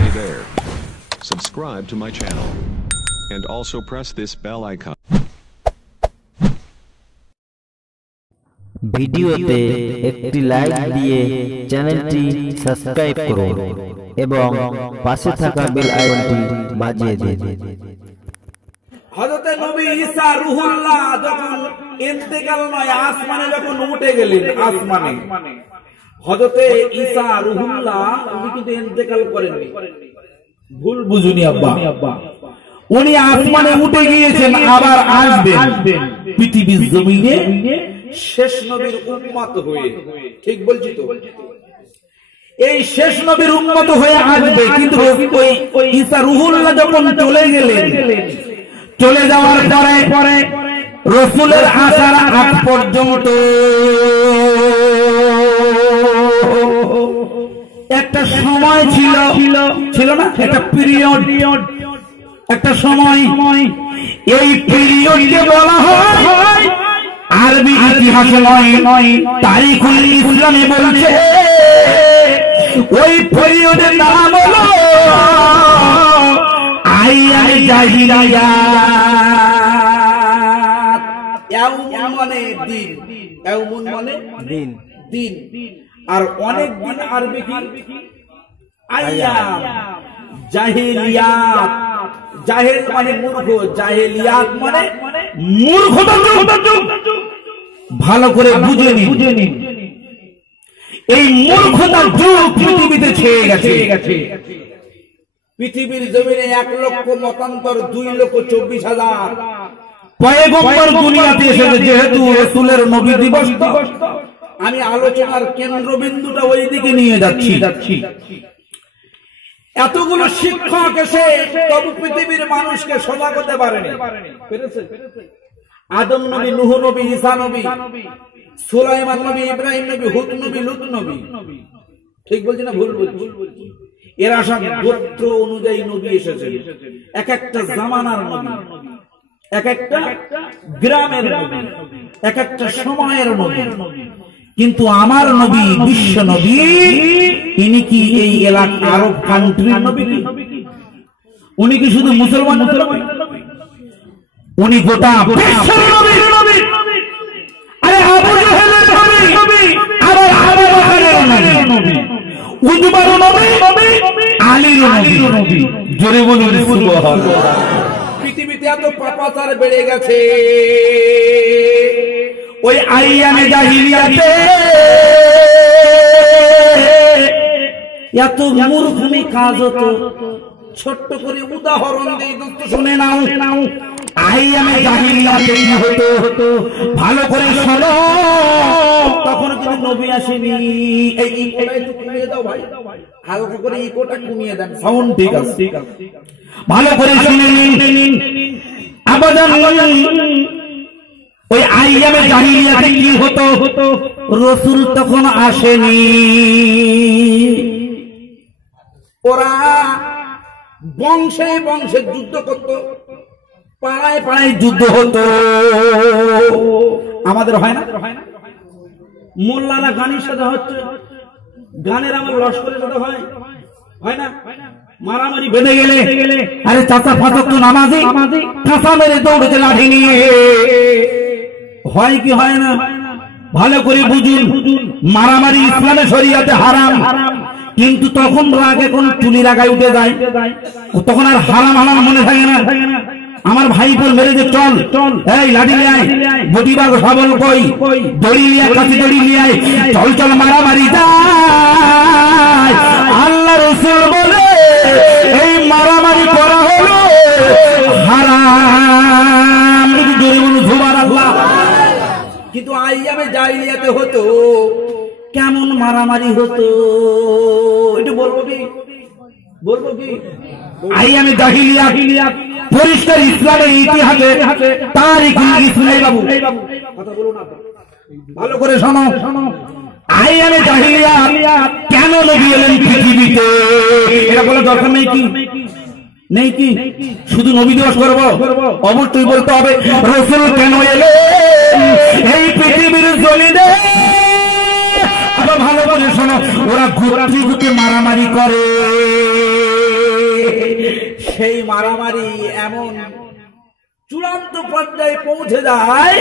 Hey there. Subscribe to my channel. And also press this bell icon. ভিডিওতে একটি like দিয়ে চ্যানেলটি subscribe করুন এবং পাশে থাকা বেল আইকনটি বাজিয়ে দিন। হযরত নবী ঈসা রূহুল্লাহ যখন ইন্তেকাল নয় আসমানে যখন উঠে গেলেন, আসমানে হযরত ঈসা রূহুল্লাহ উনি কিন্তু ইন্তেকাল করেননি, ভুল বুঝুনি আব্বা। উনি আসমানে উঠে গিয়েছেন, আবার আসবেন পৃথিবীর জমিনে শেষ নবীর উম্মত হয়ে। ঠিক বলছি তো? এই শেষ নবীর উম্মত হয়ে আসবে। কিন্তু ওই ঈসা রূহুল্লাহ যখন চলে গেলেন, চলে যাওয়ার পরে রাসূলের আসার আগ পর্যন্ত একটা সময় ছিল না, একটা পিরিয়ড, একটা সময়। এই পিরিয়ডকে বলা হয় আরবি ইতিহাসে নয়, তারিখুল ইসলামে বলছে ওই পিরিয়ডের নাম হলো আইয়ামে জাহিলিয়াত। ইয়াউমুন মানে দিন, ইয়াউমুন মানে দিন, আর অনেক দিন আরবি কি আইয়াম। জাহিলিয়াত, জাহেল মানে মূর্খ, জাহিলিয়াত মানে মূর্খতার যুগ। ভালো করে বুঝে নিন, এই মূর্খতার যুগ পৃথিবীতে ছেয়ে গেছে। পৃথিবীর জমিনে 1,00,000 মতান্তর, 2,24,000 পয়গম্বর দুনিয়াতে এসেছে। যেহেতু রাসূলের নবী দিবস, আমি আলোচনার কেন্দ্রবিন্দুটা ওই দিকে নিয়ে যাচ্ছি। এতগুলো শিক্ষক এসে তবু পৃথিবীর মানুষকে সজাগ হতে পারেনি। আদম নবী, নূহ নবী, ঈসা নবী, সুলাইমান নবী, ইব্রাহিম নবী, হুদ নবী, লূত নবী। ঠিক বলছি না ভুল বলছি? এরা সব গোত্র অনুযায়ী নবী এসেছে। এক একটা জামানার নবী, এক একটা গ্রামের নবী, এক একটা সময়ের নবী। কিন্তু আমার নবী, বিশ্ব নবী, ইনি কি এই এলাকা আরব কান্ট্রির নবী? উনি কি শুধু মুসলমানদের নবী? উনি গোটা বিশ্বের নবী। আরে আবু জাহেলের নবী, আবার আবু বকরের নবী, উতবার নবী, আলীর নবী। জোরে বলুন সুবহানাল্লাহ। পৃথিবীতে এত পাপাচার বেড়ে গেছে, ওই আইয়ামে জাহিলিয়াতে এত মূর্খমি কাজ হতো। ছোট্ট করে উদাহরণ দেই, শুনে নাও। আইয়ামে জাহিলিয়াতে কি হতো ভালো করে শোনো। তখন কিন্তু নবী আসেনি। এই ইকোটা একটু কমিয়ে দাও ভাই, হালকা করে ইকোটা কমিয়ে দেন, সাউন্ড ঠিক আছে? ভালো করে শুনে নিন। আবাদান ওই আইয়ামে জাহিলিয়াতে কি হতো, রাসূল তখন আসেনি। ওরা বংশে বংশে যুদ্ধ করত, পাড়ায় পাড়ায় যুদ্ধ হতো। আমাদের হয় না? মোল্লারা গানের সাথে হচ্ছে, গানের আমার লস্করের সাথে হয় না? মারামারি বেঁধে গেলে আরে চাচা ফাঁসক তো নামাজি, কাঁচা মেরে দৌড়েছে লাঠি নিয়ে। হয় কি হয় না? ভালো করে বুঝুন, মারামারি ইসলামে শরিয়াতে হারাম। কিন্তু তখন রাগে কোন চুলি রাগায় উঠে যায়, তখন আর হারাম মনে থাকে না। আমার ভাই বোন মেরে যে চল এই লাঠি নিয়ে আয়, বটিবার শাবল কই, দড়ি নিয়ে কাছে দড়ি নিয়ে আয়, চল মারামারি যায়। আল্লাহ রাসূল বলে এই মারামারি করা হলো হারাম। জোরে বলুন সুবহানাল্লাহ। কিন্তু আইয়ামে জাহিলিয়াতে হতো কেমন মারামারি হতো একটু বলবো কি? আইয়ামে জাহিলিয়াত পরিষ্কার ইসলামের ইতিহাসে তারিখুল ইসলামে বাবু কথা বলুন না, ভালো করে শোনো। আইয়ামে জাহিলিয়াত কেন নবী এলেন পৃথিবীতে, এটা বলে দরকার নেই কি? শুধু নবী দিবস করবো? অবশ্যই বলতে হবে রাসূল কেন এলেন এই পৃথিবীর জমিনে। আবার ভালো করে শোনো, ওরা গোত্রে মারামারি করে। সেই মারামারি এমন চূড়ান্ত পর্যায়ে পৌঁছে যায়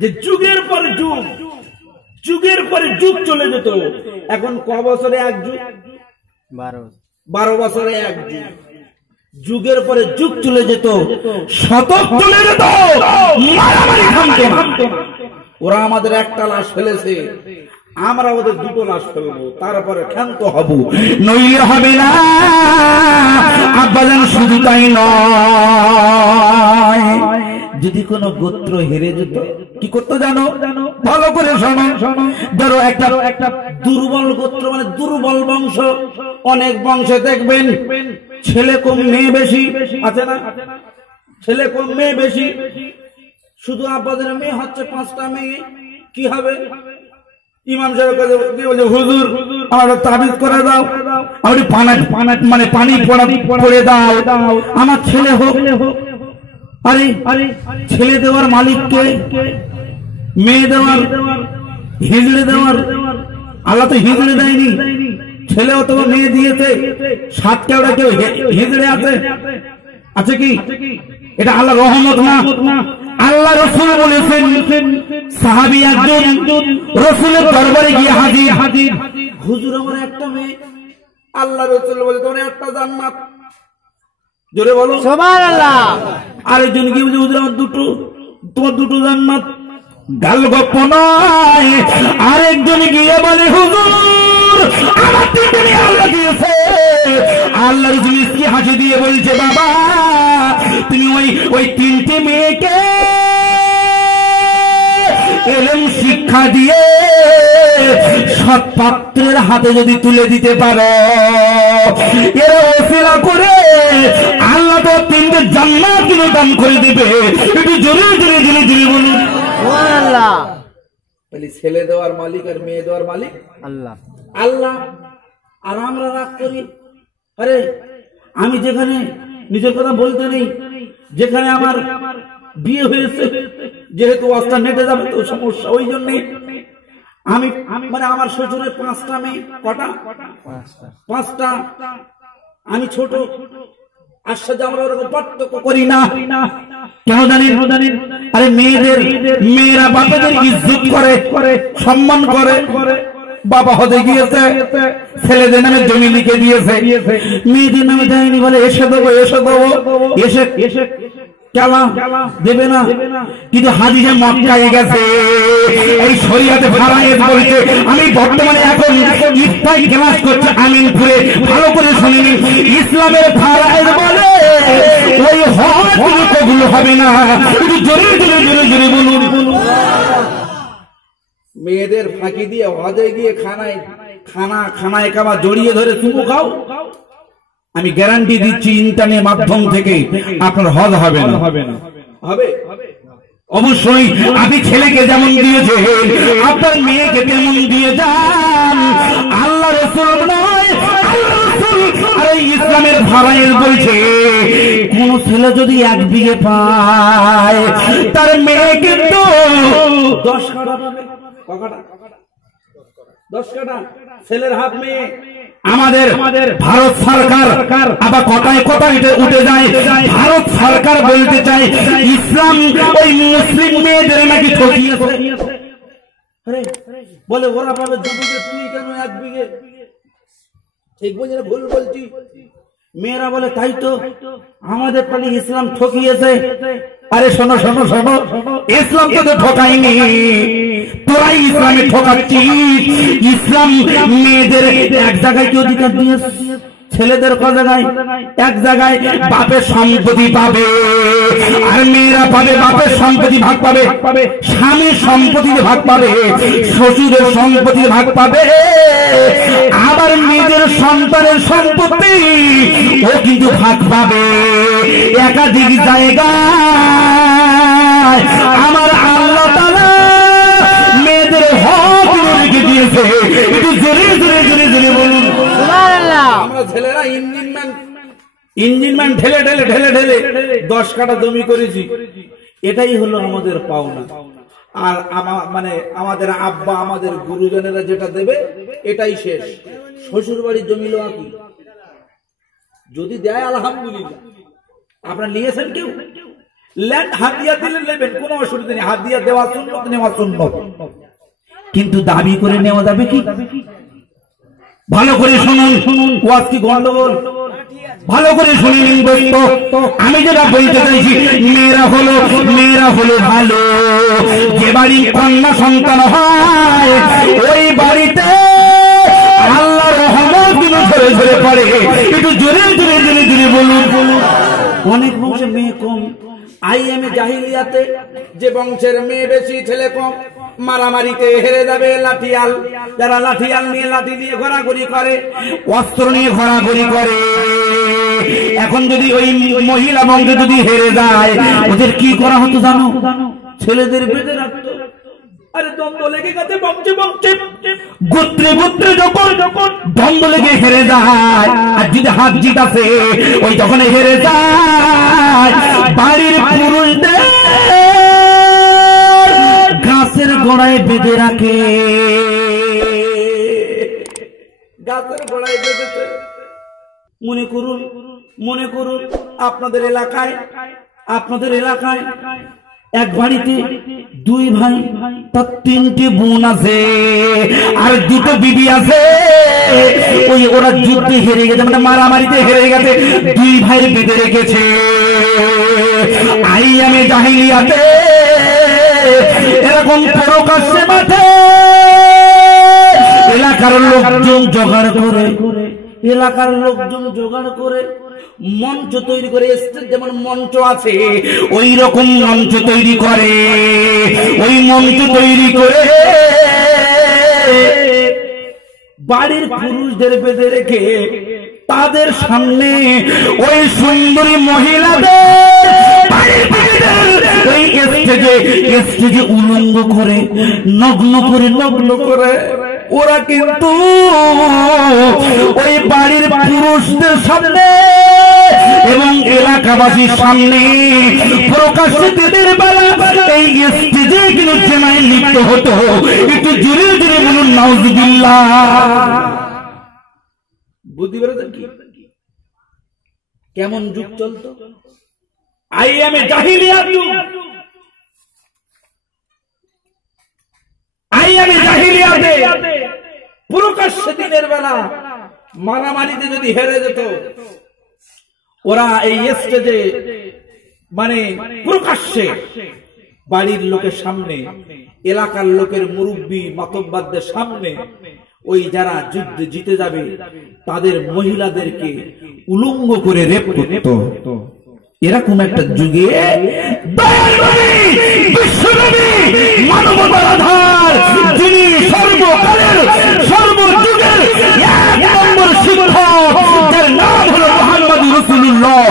যে যুগের পর যুগ, যুগের পরে যুগ চলে যেত। এখন ক বছরে এক যুগ? 12 বছরে এক যুগ। যুগের পরে যুগ চলে যেত, শতক চলে যেত, মারামারি থামতো না। ওরা আমাদের একটা লাশ ফেলেছে, আমরা ওদের 2টো লাশ ফেলবো, তারপরে ক্ষান্ত হব, নইলে হবে না। আব্বাজান শুধু তাই নয়, যদি কোনো গোত্র হেরে যেত কি করতো জানো? ভালো করে শোনো। ধরো একটা দুর্বল গোত্র, মানে দুর্বল বংশ, অনেক বংশে দেখবেন ছেলে কম মেয়ে বেশি, আছে না? ছেলে কম মেয়ে বেশি। শুধু আব্বাজানের মেয়ে হচ্ছে 5টা মেয়ে, কি হবে? ইমাম সাহেবের কাছে বলছে, হুজুর আমার তাবিজ করে দাও, আমি মানে পানি পড়ে দাও, আমার ছেলে হোক। আরে ছেলে দেওয়ার মালিককে, মেয়ে দেওয়ার, হিজড়ে দেওয়ার, আল্লাহ তো হিজড়ে দেয়নি, ছেলে অথবা মেয়ে দিয়েছে। 7 কেওড়া কেউ হিজড়ে আছে কি? এটা আল্লাহ রহমত না। আল্লাহ রসুল বলেছেন, সাহাবী একজন রসুলের দরবারে গিয়ে হাজির, হুজুর আমার একটা মেয়ে। আল্লাহ রসুল বলে, তোর একটা জান্নাত। জোরে বলো সুবহানাল্লাহ। আরেকজন গিয়ে বলছে, হুজুর আমার 2টো, তোমার 2টো জান্নাত। গাল গপ্প নয়। আরেকজন গিয়ে বলে, হুজুর আমার 3টে মেয়ে আল্লাহ দিয়েছে। আল্লাহ রসুল কি হাসি দিয়ে বলছে, বাবা তুমি ওই 3টে মেয়েকে এলেম শিক্ষা দিয়ে সৎ পাত্রের হাতে যদি তুলে দিতে পারো, এরা ওসিলা করে আল্লাহ তো 3টে জান্নাত দান করে দিবে। একটু জোরে জোরে জোরে জোরে বলুন সুবহানাল্লাহ। বলি ছেলে দেওয়ার মালিক আর মেয়ে দেওয়ার মালিক আল্লাহ। আল্লাহ। আর আমরা রাগ করি, আরে আমি যেখানে নিজের কথা বলতে নেই, যেখানে আমার বিয়ে হয়েছে, যেহেতু ওয়াজটা নেটে যাবে তো সমস্যা, ওই জন্যই আমি মানে আমার শ্বশুরের 5টা মেয়ে। কটা? 5টা। আমি ছোট, আর সাথে আমরা ওরকম পার্থক্য করি না। কেন জানেন? আরে মেয়েরা বাবাদের ইজ্জত করে, সম্মান করে। বাবা হতে গিয়েছে, ছেলেদের নামে জমি লিখে দিয়েছে, মেয়েদের নামে দেয়নি, বলে এসে দেবো এসে কেলা দেবে না। কিন্তু হাদিসে মক্কায় গেছে, এই শরীয়তে ফারায়েজ বলছে। আমি বর্তমানে এখন ইফতাই ক্লাস করছি আমিনপুরে, ভালো করে শুনে নিন। ইসলামের ফারায়েজ বলে ওই হজ কবুল হবে না। একটু জোরে জোরে জোরে জোরে বলুন। মেয়েদের ফাঁকি দিয়ে হজে গিয়ে খানায় কামা জড়িয়ে ধরে চুমু খাও, আমি গ্যারান্টি দিচ্ছি ইন্টারনেট মাধ্যম থেকে আপনার হজ হবে না। হবে অবশ্যই। আপনি ছেলেকে যেমন দিয়েছে, আপনার মেয়েকে তেমন দিয়ে যান। আল্লাহ রাসূল নয়, আল্লাহ রাসূল আর ইসলামের ফারায়েজ বলছে, কোন ছেলে যদি 1 বিঘে পায়, তার মেয়ে কিন্তু 10 কাঠা পাবে। কটা? 10 কাঠা ছেলের হাত মেয়ে। আমাদের ভারত সরকার আবার কথায় উঠে যায়, ভারত সরকার বলতে চায় ইসলাম ওই মুসলিম মেয়েদের নাকি ঠকিয়েছে। বলে ওরা পাবে 2 বিঘে, তুই কেন 1 বিঘে? ঠিক বলছি না ভুল বলছি? মেয়েরা বলে তাই তো, আমাদের পালি ইসলাম ঠকিয়েছে। আরে শোনো, ইসলাম তো ঠকায়নি, তোরাই ইসলামে ঠকাচ্ছিস। ইসলাম মেয়েদের 1 জায়গায় কি অধিকার দিয়েছে, ছেলেদের ক জায়গায়? 1 জায়গায়। বাপের সম্পত্তি পাবে, আর মেয়েরা পাবে বাপের সম্পত্তি ভাগ পাবে, স্বামীর সম্পত্তিতে ভাগ পাবে, শ্বশুরের সম্পত্তিতে ভাগ পাবে, আবার নিজের সন্তানের সম্পত্তি ও কিন্তু ভাগ পাবে। একাধিক জায়গায় আমার আল্লাহ তাআলা মেয়েদের হক রেখে দিয়েছে। একটু জোরে জোরে জোরে জোরে বলুন সুবহানাল্লাহ। আমরা ছেলেরা ইঞ্জিনম্যান ঠেলে 10 কাঠা জমি করেছি, এটাই হলো আমাদের পাওনা। আর মানে আমাদের আব্বা, আমাদের গুরুজনেরা যেটা দেবে এটাই শেষ। শ্বশুর বাড়ির জমি লোয়া কি? যদি দেয় আলহামদুলিল্লাহ। আপনারা নিয়েছেন কেউ? লেন, হাদিয়া দিলে নেবেন, কোনো অসুবিধা নেই। হাদিয়া দেওয়া সুন্নত, নেওয়া সুন্নত, কিন্তু দাবি করে নেওয়া যাবে কি? ভালো করে শুনুন, ওয়াজ কি গন্ডগোল? ভালো করে শুনুন দোস্ত, আমি যেটা বলতে চাইছি, মেয়েরা হলো ভালো। যে বাড়ির কন্যা সন্তান হয় ওই বাড়িতে আল্লাহর রহমত গুলো ঝরে ঝরে পড়ে। একটু জোরে জোরে জোরে জোরে বলুন। অনেক বংশে মেয়ে কম। আইএমএ জাহিলিয়াতে যে বংশের মেয়ে বেশি, ছেলে কম, মারামারিতে হেরে যাবে লাঠিয়াল। যারা লাঠিয়াল নিয়ে, লাঠি দিয়ে ঘোরাঘুরি করে, অস্ত্র নিয়ে ঘোরাঘুরি করে, এখন যদি ওই মহিলা বংশে যদি হেরে যায়, ওদের কি করা হতো জানো? ছেলেদের বেঁধে রাখতো। আরে দ্বন্দ্ব লেগে গেছে বংশে বংশে, গোত্রে গোত্রে যখন দ্বন্দ্ব লেগে হেরে যায়, আর যদি হাত জিত আছে ওই যখন হেরে যায়, বাড়ির পুরুষদের গাছের গোড়ায় বেঁধে রাখে। গাছের গোড়ায় বেঁধেছে। মনে করুন আপনাদের এলাকায় এক বাড়িতে দুই ভাই, তার তিনটি বোন আছে আর দুটো বিবি আছে। ওই ওরা যুদ্ধে হেরে গেছে, মানে মারামারিতে হেরে গেছে, দুই ভাইয়ের বেঁধে রেখেছে। আইয়ামে জাহিলিয়াতে এরকম প্রকাশ্যে মাঠে এলাকার লোকজন জোগাড় করে মঞ্চ তৈরি করে, যেমন মঞ্চ আছে ওই রকম মঞ্চ তৈরি করে। ওই মঞ্চ তৈরি করে বাড়ির পুরুষদের বেঁধে রেখে তাদের সামনে ওই সুন্দরী মহিলাদের ওই স্টেজে উলঙ্গ করে, নগ্ন করে ওরা কিন্তু ওই বাড়ির পুরুষদের সামনে এবং এলাকাবাসীর সামনে প্রকাশ্যে দিনের বেলা এই স্টেজে কিন্তু জেনায় লিপ্ত হতো। একটু জোরে জোরে বলুন নাউজুবিল্লাহ। বুদ্ধি বেরোতেন কি? কেমন যুগ চলতো? আইএমএ জাহিলিয়াত যুগ। আইএমএ জাহিলিয়াতে প্রকাশ্যে দিনের বেলা মারামারিতে যদি হেরে যেত, ওরা এই স্টেজে মানে প্রকাশ্যে বাড়ির লোকের সামনে, এলাকার লোকের মুরব্বী মাতব্বারদের সামনে ওই যারা যুদ্ধে জিতে যাবে তাদের মহিলাদেরকে উলঙ্গ করে রেপ করত। এরকম একটা যুগে মানবতার আধার, যিনি সর্বকালের সর্বযুগের এক নম্বর শিক্ষক, যার নাম হলো মুহাম্মদুর রাসূলুল্লাহ।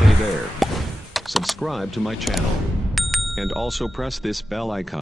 Hey there. Subscribe to my channel. And also press this bell icon.